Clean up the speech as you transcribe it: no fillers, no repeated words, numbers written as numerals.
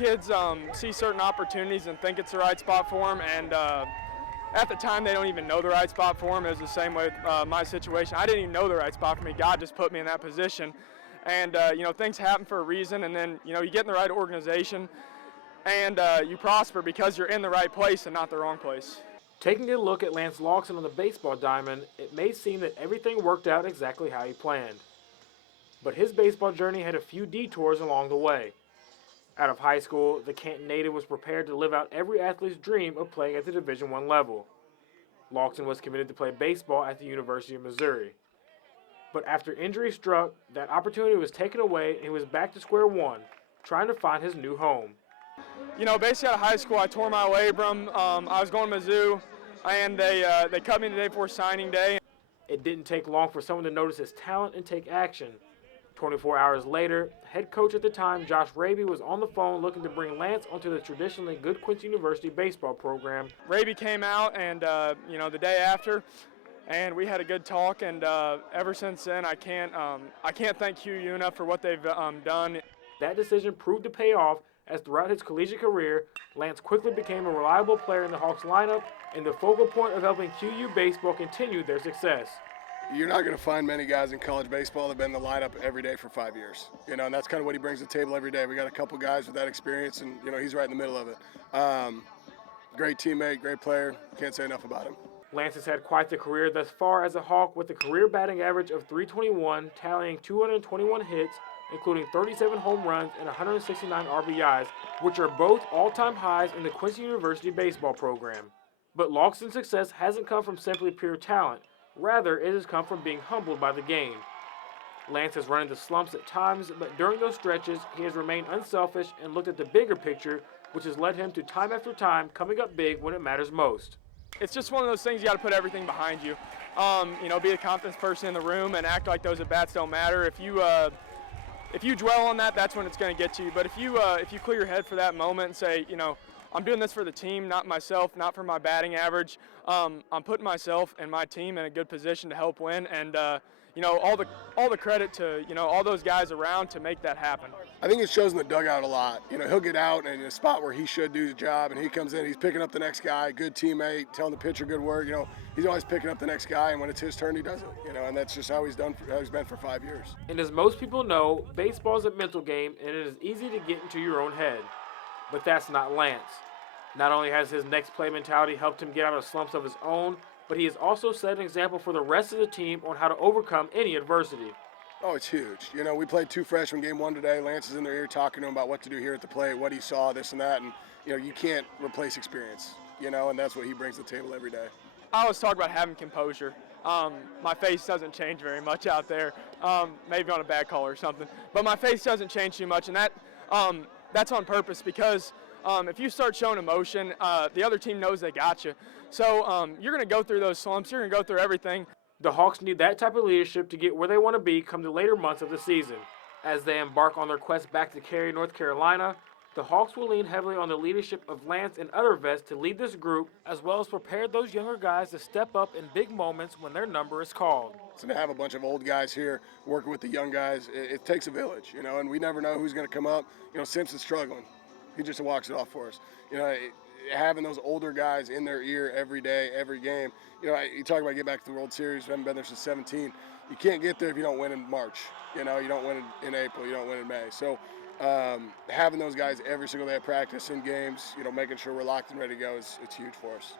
kids see certain opportunities and think it's the right spot for them, and at the time they don't even know the right spot for them. It was the same way with my situation. I didn't even know the right spot for me. God just put me in that position, and things happen for a reason, and then you get in the right organization, and you prosper because you're in the right place and not the wrong place. Taking a look at Lance Logsdon on the baseball diamond, it may seem that everything worked out exactly how he planned. But his baseball journey had a few detours along the way. Out of high school, the Canton native was prepared to live out every athlete's dream of playing at the Division I level. Logsdon was committed to play baseball at the University of Missouri. But after injury struck, that opportunity was taken away and he was back to square one, trying to find his new home. Basically out of high school, I tore my labrum. I was going to Mizzou, and they cut me the day before signing day. It didn't take long for someone to notice his talent and take action. 24 hours later, head coach at the time, Josh Raby, was on the phone looking to bring Lance onto the traditionally good Quincy University baseball program. Raby came out, and the day after, and we had a good talk. And ever since then, I can't thank KHQA enough for what they've done. That decision proved to pay off, as throughout his collegiate career, Lance quickly became a reliable player in the Hawks lineup and the focal point of helping KHQA baseball continue their success. You're not going to find many guys in college baseball that have been in the lineup every day for 5 years. And that's kind of what he brings to the table every day. We got a couple guys with that experience, and he's right in the middle of it. Great teammate, great player. Can't say enough about him. Lance has had quite the career thus far as a Hawk, with a career batting average of .321, tallying 221 hits, including 37 home runs and 169 RBIs, which are both all-time highs in the Quincy University baseball program. But Logsdon's success hasn't come from simply pure talent. Rather, it has come from being humbled by the game. Lance has run into slumps at times, but during those stretches, he has remained unselfish and looked at the bigger picture, which has led him to time after time coming up big when it matters most. It's just one of those things you got to put everything behind you. Be the confidence person in the room and act like those at-bats don't matter. If you dwell on that, that's when it's going to get to you. But if you clear your head for that moment and say, I'm doing this for the team, not myself, not for my batting average. I'm putting myself and my team in a good position to help win, and all the credit to all those guys around to make that happen. I think it shows in the dugout a lot. He'll get out in a spot where he should do his job, and he comes in, he's picking up the next guy, good teammate, telling the pitcher good word. He's always picking up the next guy, and when it's his turn, he does it. And that's just how he's been for 5 years. And as most people know, baseball is a mental game, and it is easy to get into your own head. But that's not Lance. Not only has his next play mentality helped him get out of slumps of his own, but he has also set an example for the rest of the team on how to overcome any adversity. Oh, it's huge. We played 2 freshmen game 1 today. Lance is in their ear talking to him about what to do here at the plate, what he saw, this and that. And, you can't replace experience, and that's what he brings to the table every day. I always talk about having composure. My face doesn't change very much out there, maybe on a bad call or something. But my face doesn't change too much, and that's on purpose because if you start showing emotion, the other team knows they got you. So you're going to go through those slumps. You're going to go through everything. The Hawks need that type of leadership to get where they want to be come the later months of the season. As they embark on their quest back to Cary, North Carolina, the Hawks will lean heavily on the leadership of Lance and other vets to lead this group, as well as prepare those younger guys to step up in big moments when their number is called. So to have a bunch of old guys here working with the young guys, it takes a village, and we never know who's going to come up. Simpson's struggling. He just walks it off for us. Having those older guys in their ear every day, every game. You talk about get back to the World Series. We haven't been there since 17. You can't get there if you don't win in March. You don't win in April. You don't win in May. So having those guys every single day of practice in games, making sure we're locked and ready to go it's huge for us.